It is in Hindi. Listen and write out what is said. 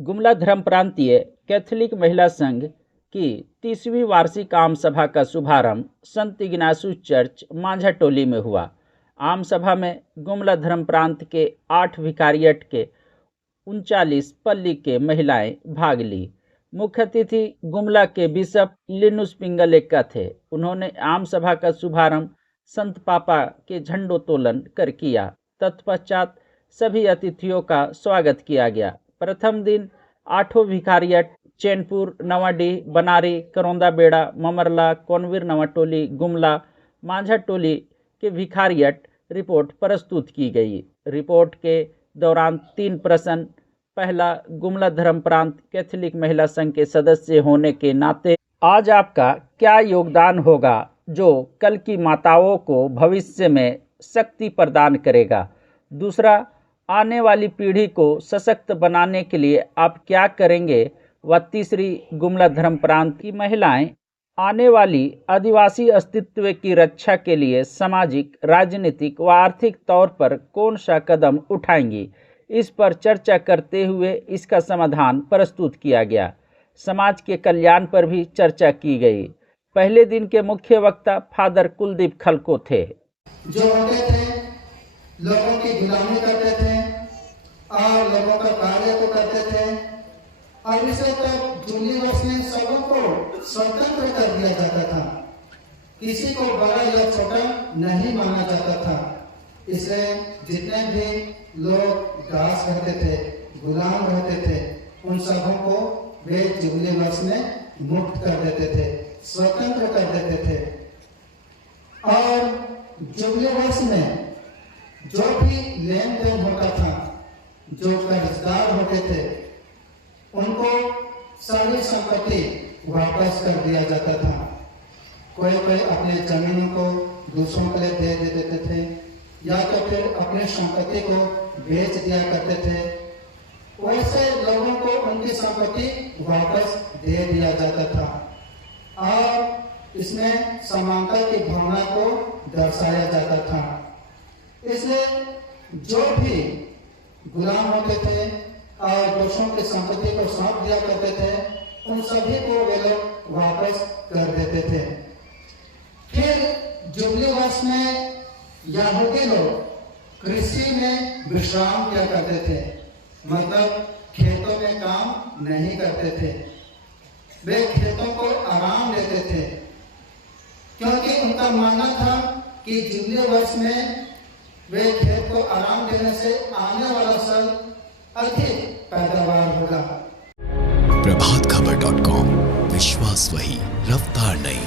गुमला धर्म प्रांतीय कैथोलिक महिला संघ की 30वीं वार्षिक आम सभा का शुभारंभ संत इग्नासुस चर्च मांझाटोली में हुआ। आम सभा में गुमला धर्म प्रांत के 8 विकारियट के 39 पल्ली के महिलाएं भाग ली। मुख्य अतिथि गुमला के बिशप लिनुस पिंगल एक्का थे। उन्होंने आम सभा का शुभारंभ संत पापा के झंडोत्तोलन कर किया। तत्पश्चात सभी अतिथियों का स्वागत किया गया। प्रथम दिन 8 विकारियट चैनपुर, नवाडीह, बनारी, करौंदा बेड़ा, ममरला, कोनवीर नवाटोली, गुमला, मांझाटोली के विकारियट रिपोर्ट प्रस्तुत की गई। रिपोर्ट के दौरान 3 प्रश्न। पहला, गुमला धर्म प्रांत कैथोलिक महिला संघ के सदस्य होने के नाते आज आपका क्या योगदान होगा जो कल की माताओं को भविष्य में शक्ति प्रदान करेगा। दूसरा, आने वाली पीढ़ी को सशक्त बनाने के लिए आप क्या करेंगे। व तीसरी, गुमला धर्म प्रांत की महिलाएं आने वाली आदिवासी अस्तित्व की रक्षा के लिए सामाजिक, राजनीतिक व आर्थिक तौर पर कौन सा कदम उठाएंगी। इस पर चर्चा करते हुए इसका समाधान प्रस्तुत किया गया। समाज के कल्याण पर भी चर्चा की गई। पहले दिन के मुख्य वक्ता फादर कुलदीप खलको थे। जो होते थे लोगों की गुलामी करते थे और लोगों का कार्य को करते थे। और इसे तब जूली वर्ष में सबों को स्वतंत्र कर दिया जाता था। किसी को बड़ा या छोटा नहीं माना जाता था। इसलिए जितने भी लोग दास रहते थे, गुलाम रहते थे, उन सबों को वे जुबली वर्ष में मुक्त कर देते थे, स्वतंत्र कर देते थे। और जुबली वर्ष में जो भी लेन देन होता था, जो कर्जदार होते थे, उनको सारी संपत्ति वापस कर दिया जाता था। कोई कोई अपने जमीनों को दूसरों के लिए दे देते थे या तो फिर अपने संपत्ति को बेच दिया करते थे। वैसे लोगों को उनकी संपत्ति वापस दे दिया जाता था और इसमें समानता की भावना को दर्शाया जाता था। इसलिए जो भी गुलाम होते थे और दूसरों की संपत्ति को सौंप दिया करते थे, उन सभी को वे लोग वापस कर देते थे। फिर जुबली वर्ष में यहूदी लोग कृषि में विश्राम किया करते थे, मतलब खेतों में काम नहीं करते थे। वे खेतों को आराम देते थे क्योंकि उनका मानना था कि जुबली वर्ष में वे खेत को आराम देने से आने वाला साल अधिक पैदावार होगा। प्रभातखबर.com, विश्वास वही, रफ्तार नहीं।